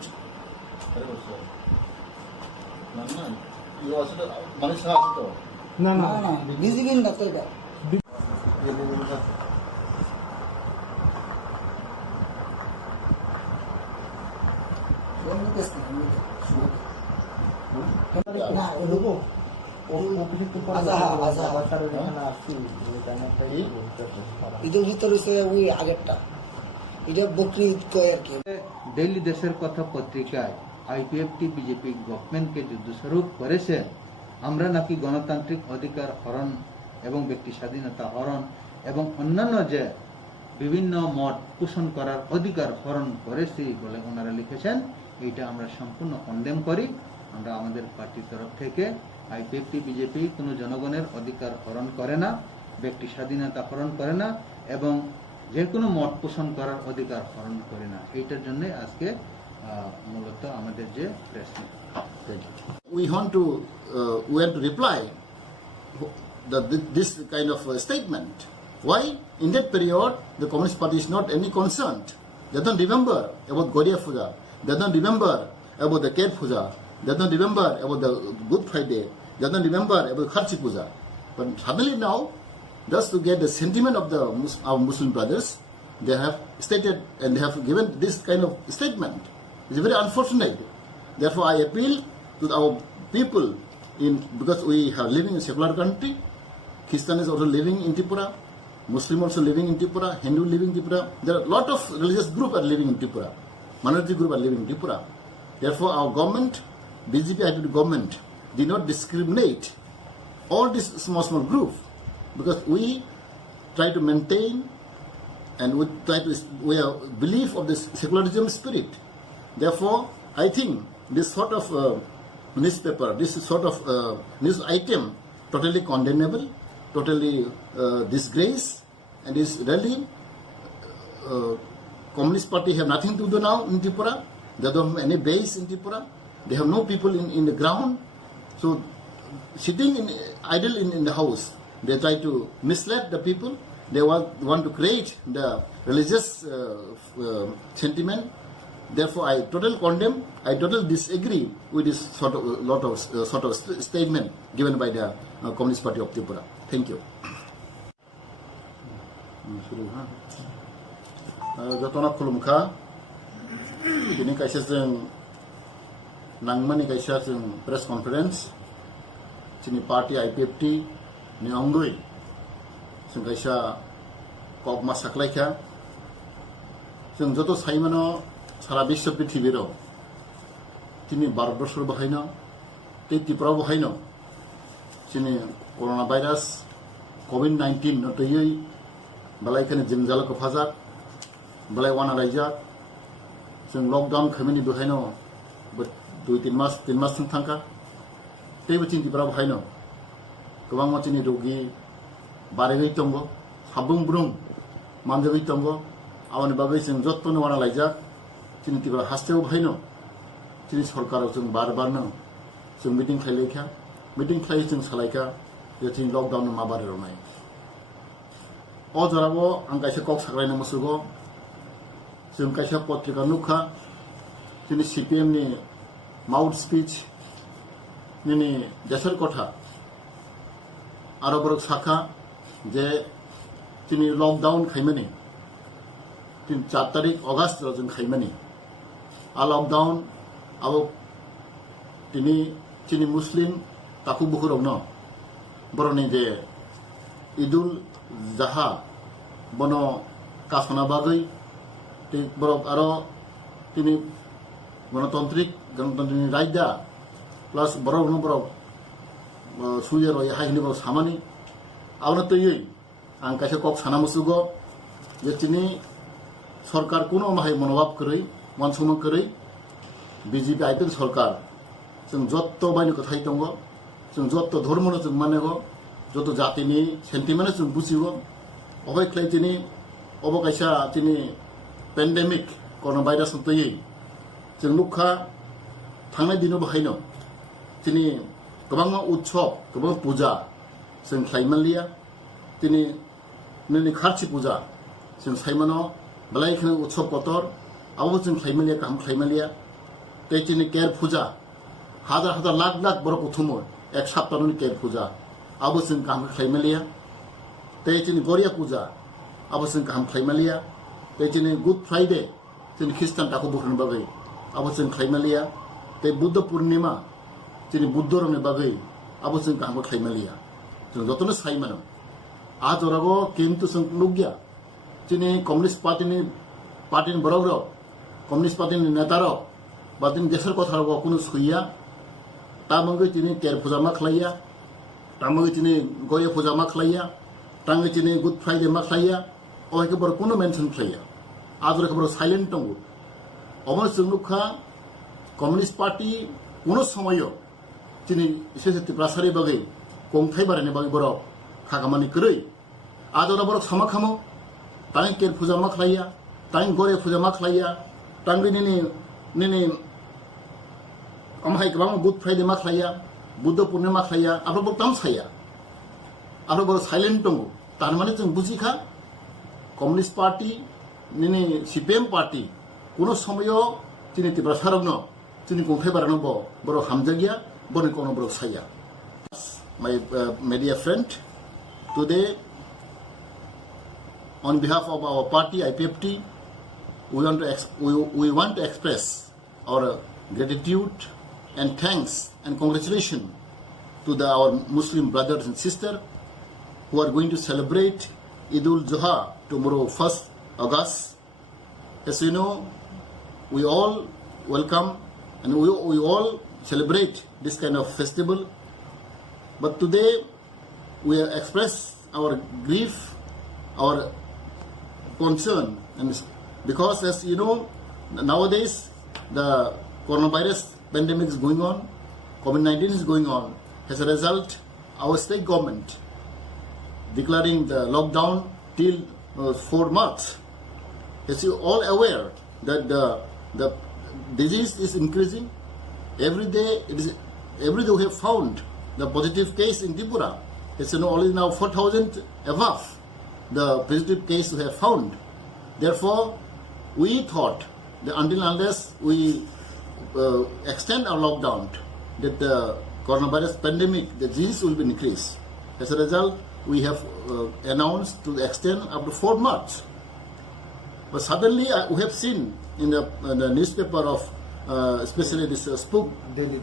good. Very good, sir. No. You also Manish also. না না No, BJP in Dattata. ঈদের ভিতর হচ্ছে ওই আগেরটা এটা বকরি ঈদ কয় আর কি ডেইলি দেশের কথা পত্রিকায় আইপিএফটি বিজেপি গভর্নমেন্টকে যুদ্ধস্বরূপ করেছে আমরা নাকি গণতান্ত্রিক অধিকার হরণ এবং ব্যক্তি স্বাধীনতা হরণ এবং অন্যান্য যে বিভিন্ন মত পোষণ করার অধিকার হরণ করেছি বলে ওনারা লিখেছেন এইটা আমরা সম্পূর্ণ কন্ডেম করি আমরা আমাদের পার্টির তরফ থেকে আইপিএফটি বিজেপি কোনো জনগণের অধিকার হরণ করে না ব্যক্তি স্বাধীনতা হরণ করে না এবং যে কোনো মত পোষণ করার অধিকার হরণ করে না এইটার জন্য আজকে মূলত আমাদের যে press meet We want to reply this kind of statement. Why? In that period, the Communist Party is not any concerned. They don't remember about Gaudiya Puja. They don't remember about the Ket Puja. They don't remember about the Good Friday. They don't remember about Kharchi Puja. But suddenly now, just to get the sentiment of our Muslim brothers, they have stated and they have given this kind of statement. It's very unfortunate. Therefore, I appeal to our people because we are living in a secular country. Christian is also living in Tripura. Muslim also living in Tripura. Hindu living in Tripura. There are a lot of religious groups are living in Tripura. Minority group are living in Tripura. Therefore, our government, BJP government, did not discriminate all these small groups because we try to maintain and we are belief of this secularism spirit. Therefore, I think this sort of newspaper, this sort of news item, totally condemnable, totally disgrace, and is really Communist Party have nothing to do now in Tripura. They don't have any base in Tripura. They have no people in the ground. So, sitting idle in the house, they try to mislead the people. They want to create the religious sentiment. Therefore, I totally condemn. I totally disagree with this sort of statement given by the Communist Party of Tripura. Thank you. Jotona khulumkha dini kaisa jeng nangmani kaisa jeng press conference chini party IPFT ni ongoi jeng kaisa kokma saklaikha jeng joto saimano সারা বিশ্ব পৃথিবীরও তিনি ভারতবর্ষের বহাইন ত্রিপুরা বহাইন তিনি corona virus COVID-19 নতই বেলাইখানে জিমজালক ফাজাক বেলাय वाना रायजाक जों lockdown खामानि बहायन 2-3 मास थांखा तेबो ত্রিপুরা बहायन गोबां मानसिनि रोगि बारायगै दङ साबुं ब्रुं मानजगै दङ आवानि बागै जों जत्तनो वाना लायजाक তিনি ত্রিপুরা হাসতেও ভাইনো তিনি সরকারাव जों बार-बारनो जों मिटिं खालायखा मिटिं खालाय जों सालायखा जे তিনি लकडाउन मा बारायनाय अ जराबो आं कायसे कक साग्रायनो मसुगो जों कायसे पत्रिका नुखा তিনি সিপিএম नि माउथ स्पीच नि देशर कथा आरो बरक साखा जे তিনি लकडाउन खायमानि 4 तारिख अगस्त जों खायमानि आ लकडाउन अब चीनी मुस्लिम ताकु बुहुरावनो बरनि जे ईदुल जाहा बनो कासना बागै बरक आरो तिनी गणतंत्रिक रायदा प्लस बरक सुयर हाहिनी बरक सामानि आवनो तयै आं कायसे कक साना मुसुगो जे तिनी सरकार कोनो माहाय मनोभाब करै मानसुमा करै बीजेपी आइतन सरकार जों जत्त बायनो कथाय दङ जों जत्त धर्मनो जों मानेगो जत्त जातिनि सेन्टिमेन्ट जों बुजिगो अबाय क्लाइतिनि अबकायसा तिनि पेन्डेमिक करना भाइरास तयै जों लुखा थांनाय दिनो बाहायनो तिनि गोबां उत्सव गोबां पूजा जों खालायमानलिया तिनि नोंनि खारची पूजा जों सायमानो बेलायखनो उत्सव पतर आवबो जों खालायमालिया गाहाम खालायमालिया তাই চিনি কের পূজা হাজার হাজার লাখ লাখ বড় প্রথম এক সপ্তাহনি কের পূজা আবো जों गाहाम खालामलिया তাই চিনি গরিয়া পূজা আবো जों गाहाम खालामलिया তাই চিনি গুড ফ্রাইডে जों খ্রিস্টান তাকো বহन बागै আবো जों खालामलिया তাই বুদ্ধ পূর্ণিমা চিনি বুদ্ধ রমে बागै আবো जों गाहाम खालामलिया जों যতনো সাইমানো আজ ওরাগো কিন্তু जों লুগিয়া চিনি কমিউনিস্ট পার্টিनि বড় কমিউনিস্ট পার্টিनि নেতারা বা দিন দেশের কথা কোনো সইয়া তামঙ্গै চিনি কের পূজা मा खालाया तामंगै चिनी गरिया पूजा मा खालाया तांगै चिनी गुड फ्राइडे मा खालाया अयके बर कोनो मेंशन खालाया आजर के बर साइलेंट दंगो अमर जोंनुखा कम्युनिस्ट पार्टी कोनो समय चिनी सेसेति प्रासारि बागै कंथाइ बारायनि बागै बर खागामानि करै आजर बर समा खामो तांगै केर पूजा मा खालाया तांगै गरिया पूजा मा खालाया तांगै निनि अमहाय गोबां गुड फ्राइडे मा खालाया बुद्ध पूर्णिमा खाया आपरो बक्ताम साया आपरो बर साइलेंट दंगो तार माने जों बुजिखा कम्युनिस्ट पार्टी निनि सीपीएम पार्टी कोनो समय चिनि तिब्रा सारगनो चिनि कंथाइ बारानो बर हामजागिया बर कोनो बर साया my media friend today on behalf of our party IPFT we want to express our gratitude and thanks and congratulations to our Muslim brothers and sisters who are going to celebrate Eid ul-Zuha tomorrow, 1st August. As you know, we all welcome and we all celebrate this kind of festival. But today we express our grief, our concern, and because as you know, nowadays the coronavirus pandemic is going on, COVID-19 is going on. As a result, our state government declaring the lockdown till 4 March. As you all aware that the disease is increasing. Every day we have found the positive case in Tripura. As you know, only now 4,000 above the positive case we have found. Therefore, we thought that unless we extend our lockdown, that the coronavirus pandemic, the disease will be increased. As a result, we have announced to extend up to 4 March. But suddenly, we have seen in the newspaper of, especially this spook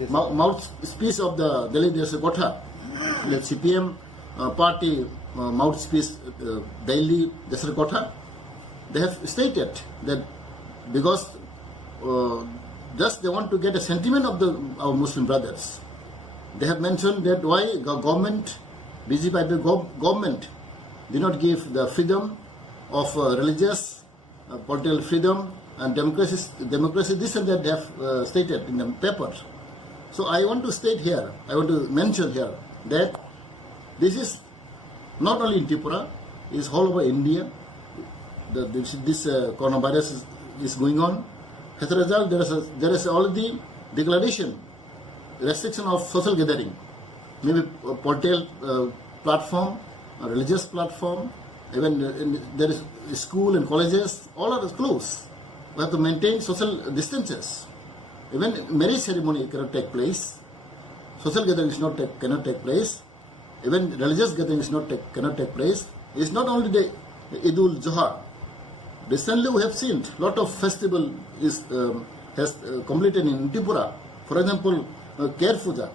mouthpiece of the Delhi Desai Kotha, the CPM party mouthpiece Delhi Desai Kotha, they have stated that because just they want to get a sentiment of our Muslim brothers. They have mentioned that why government, BJP government, did not give the freedom of religious, political freedom and democracy. This and that they have stated in the paper. So I want to state here, I want to mention here that this is not only in Tripura, it is all over India. This coronavirus is going on. As a result, there is already declaration, restriction of social gathering, maybe a political platform, a religious platform, even there is school and colleges, all are closed. We have to maintain social distances. Even marriage ceremony cannot take place. Social gathering cannot take place. Even religious gathering cannot take place. It is not only the Eid ul-Zuha. Recently, we have seen lot of festival has completed in Tripura. For example, Ker Puja,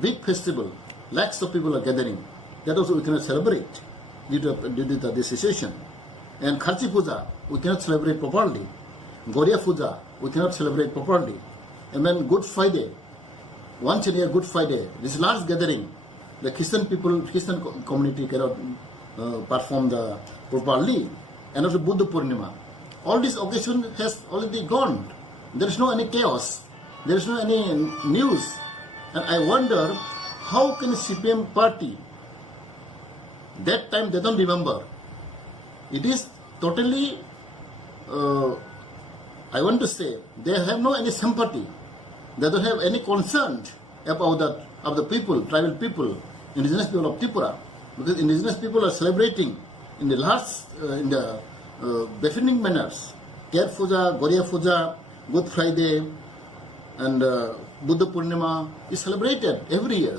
big festival, lakhs of people are gathering. That also we cannot celebrate due to this situation. And Kharchi Puja, we cannot celebrate properly. Goriya Puja, we cannot celebrate properly. And then Good Friday, once a year Good Friday, this large gathering, the Christian community cannot perform the properly. And also Buddha Purnima. All this occasion has already gone. There is no any chaos. There is no any news. And I wonder how can CPM party, that time they don't remember. It is totally, I want to say, they have no any sympathy. They don't have any concern about the people, tribal people, indigenous people of Tripura. Because indigenous people are celebrating in the last, in the befitting manners, Ker Puja, Goriya Puja, Good Friday, and Buddha Purnima is celebrated every year.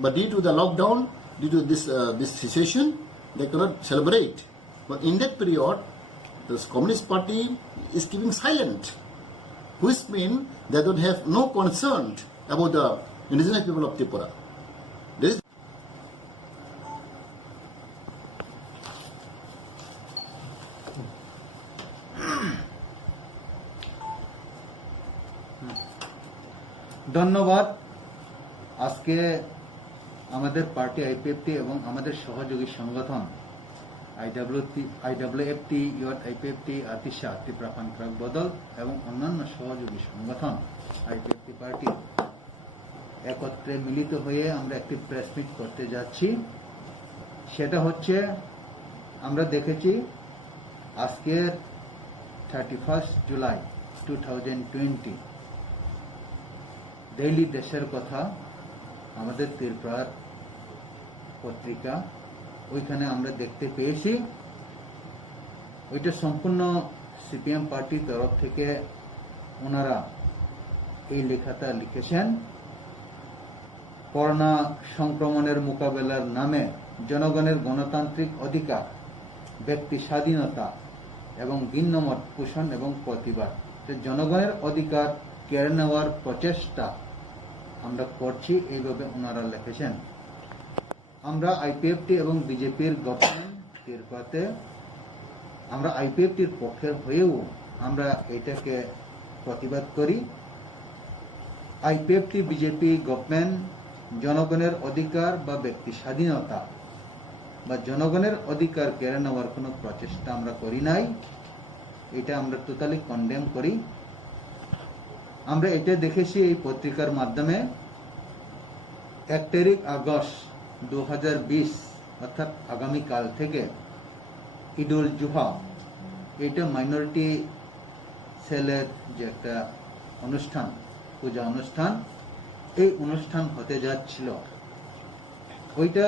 But due to the lockdown, due to this situation, they cannot celebrate. But in that period, the Communist Party is keeping silent, which means they don't have no concern about the indigenous people of Tripura. There is ধন্যবাদ। আজকে আমাদের party IPFT এবং আমাদের সহযোগী সংগঠন IWFT, ইয়ট IPFT, আতিশা, ত্রিপুরা ফান ক্রাক বদল এবং অন্যান্য সহযোগী সংগঠন আইপিএফটি পার্টি একত্রে মিলিত হয়ে আমরা একটি প্রেস মিট করতে যাচ্ছি। সেটা হচ্ছে, আমরা দেখেছি আজকের 31 জুলাই 2020 ডেইলি দেশের কথা, আমাদের ত্রিপুরার পত্রিকা, ওইখানে আমরা দেখতে পেয়েছি ওইটা সম্পূর্ণ সিপিএম পার্টির তরফ থেকে ওনারা এই লেখাটা লিখেছেন। করোনা সংক্রমণের মোকাবেলার নামে জনগণের গণতান্ত্রিক অধিকার, ব্যক্তি স্বাধীনতা এবং ভিন্নমত পোষণ এবং প্রতিবাদ, জনগণের অধিকার কেড়ে নেওয়ার প্রচেষ্টা আমরা করছি, এইভাবে ওনারা লিখেছেন। আমরা আইপিএফটি এবং বিজেপির গভর্নমেন্ট ত্রিপুরাতে, আমরা আইপিএফটির পক্ষের হয়েও আমরা এটাকে প্রতিবাদ করি। আইপিএফটি বিজেপি গভর্নমেন্ট জনগণের অধিকার বা ব্যক্তি স্বাধীনতা বা জনগণের অধিকার কেড়ে নেওয়ার কোনো প্রচেষ্টা আমরা করি নাই, এটা আমরা টোটালি কন্ডেম করি। আমরা এটা দেখেছি এই পত্রিকার মাধ্যমে 1 আগস্ট 2020 অর্থাৎ আগামীকাল থেকে ঈদুল জুহা, এটা মাইনরিটি সেলের যে একটা অনুষ্ঠান, পূজা অনুষ্ঠান, এই অনুষ্ঠান হতে যাচ্ছিল। ওইটা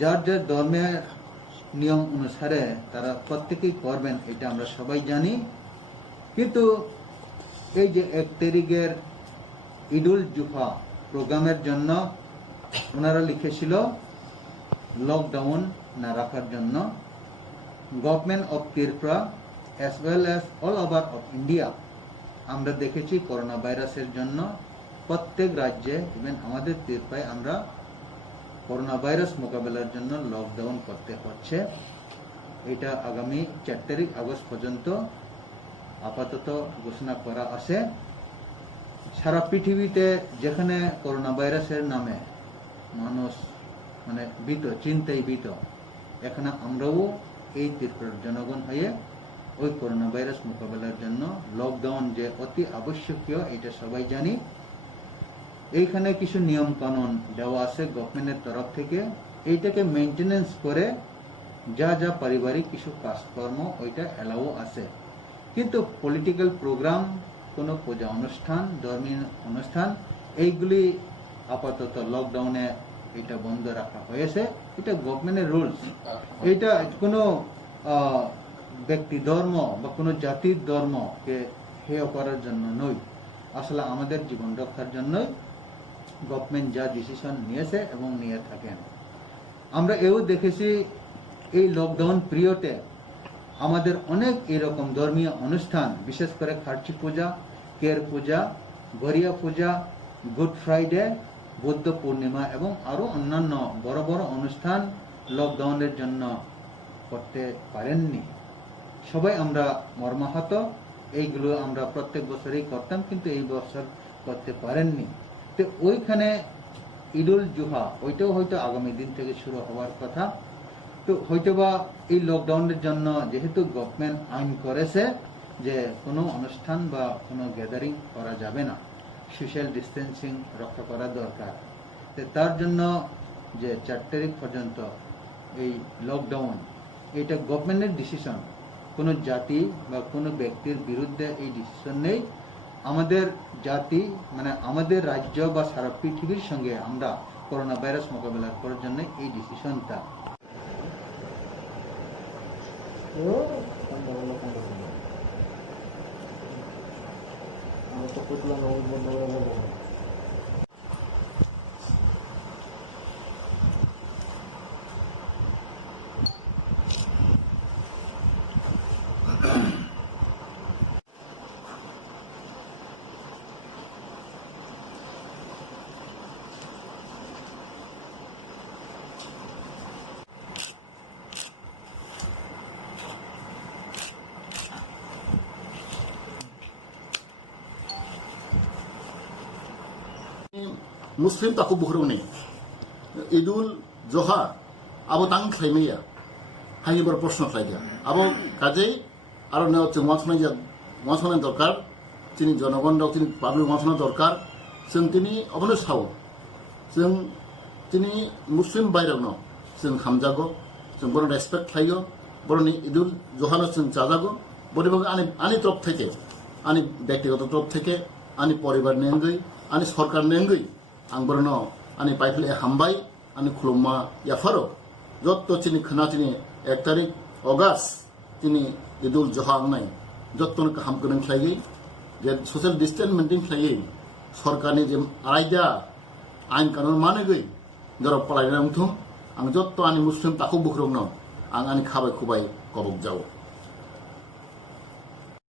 যার যার ধর্মের নিয়ম অনুসারে তারা প্রত্যেকেই করবেন, এটা আমরা সবাই জানি। কিন্তু এই যে 1 তারিখের ঈদুল জুহা প্রোগ্রামের জন্য ওনারা লিখেছিল লকডাউন না রাখার জন্য। Government of Tripura as well as all over of India, আমরা দেখেছি করোনা ভাইরাসের জন্য প্রত্যেক রাজ্যে, ইভেন আমাদের ত্রিপুরায় আমরা করোনা ভাইরাস মোকাবেলার জন্য লকডাউন করতে হচ্ছে। এটা আগামী 4 আগস্ট পর্যন্ত আপাতত ঘোষণা করা আছে। সারা পৃথিবীতে যেখানে করোনা ভাইরাসের নামে মানুষ চিন্তায় ভীত, এখানে আমরাও এই ত্রিপুরার জনগণ হয়ে ওই করোনা ভাইরাস মোকাবেলার জন্য লকডাউন যে অতি আবশ্যকীয়, এটা সবাই জানি। এইখানে কিছু নিয়ম কানুন দেওয়া আছে গভর্নমেন্টের তরফ থেকে, এইটাকে মেনটেনেন্স করে যা যা পারিবারিক কিছু কাজকর্ম ওইটা এলাও আছে। কিন্তু পলিটিক্যাল প্রোগ্রাম, কোনো পূজা অনুষ্ঠান, ধর্মীয় অনুষ্ঠান, এইগুলি আপাতত লকডাউনে এটা বন্ধ রাখা হয়েছে। এটা গভর্নমেন্টের রুলস। এটা কোনো ব্যক্তি ধর্ম বা কোনো জাতির ধর্মকে হেয় করার জন্য নয়, আসলে আমাদের জীবন রক্ষার জন্যই গভর্নমেন্ট যা ডিসিশন নিয়েছে এবং নিয়ে থাকেন। আমরা এও দেখেছি এই লকডাউন পিরিয়ডে আমাদের অনেক এরকম ধর্মীয় অনুষ্ঠান, বিশেষ করে খার্চি পূজা, কের পূজা, গরিয়া পূজা, গুড ফ্রাইডে, বুদ্ধ পূর্ণিমা এবং আরো অন্যান্য বড় বড় অনুষ্ঠান লকডাউনের জন্য করতে পারেননি। সবাই আমরা মর্মাহত। এইগুলো আমরা প্রত্যেক বছরই করতাম, কিন্তু এই বছর করতে পারেননি। তো ওইখানে ঈদুল জুহা ওইটাও হয়তো আগামী দিন থেকে শুরু হওয়ার কথা। তো হয়তোবা এই লকডাউনের জন্য যেহেতু গভর্নমেন্ট আইন করেছে যে কোনো অনুষ্ঠান বা কোনো গ্যাদারিং করা যাবে না, সোশ্যাল ডিস্টেন্সিং রক্ষা করা দরকার, তার জন্য যে 4 তারিখ পর্যন্ত এই লকডাউন, এটা গভর্নমেন্টের ডিসিশন। কোনো জাতি বা কোনো ব্যক্তির বিরুদ্ধে এই ডিসিশন নেই। আমাদের জাতি আমাদের রাজ্য বা সারা পৃথিবীর সঙ্গে আমরা করোনা ভাইরাস মোকাবেলা করার জন্য এই ডিসিশনটা। বক্তব্য তুলে ধন্যবাদ। Muslim tak buhrung ni Idul Zoha abo tang khlaimia hai ber প্রশ্ন khlaiga abo কাজে আরো নেওয়া মহাসনা দরকার তিনি জনগণ তিনি পাবলিক মহাসনা দরকার जों তিনি অবনো সাও जों তিনি মুসলিম বাইরাव ন जों হামজাগো जों বড় রেসপেক্ট খাইগো বড়নি ঈদুল জোহানো जों জাজাগো বড়িবাগ আনি তরফ থেকে আনি ব্যক্তিগত তরফ থেকে আনি পরিবার নেঙ্গই আনি সরকার নেঙ্গই आं बरनो आनी पाइपले हामबाय आनी खुलुमा याफारो जत्तो चिनी खना चिनी 1 तारिख अगस्त चिनी ईदुल जोहा आंनाय जत्तोन का हामगोन खलायै जे सोशल डिस्टेंस मेंटेन खलायै सरकारनि जे आयदा आइन कानुन मानगै जरा पलायना उथुम आं जत्तो आनी मुस्लिम ताखौ बुख्रंनो आं आनी खाबाय खुबाय गबक जाओ।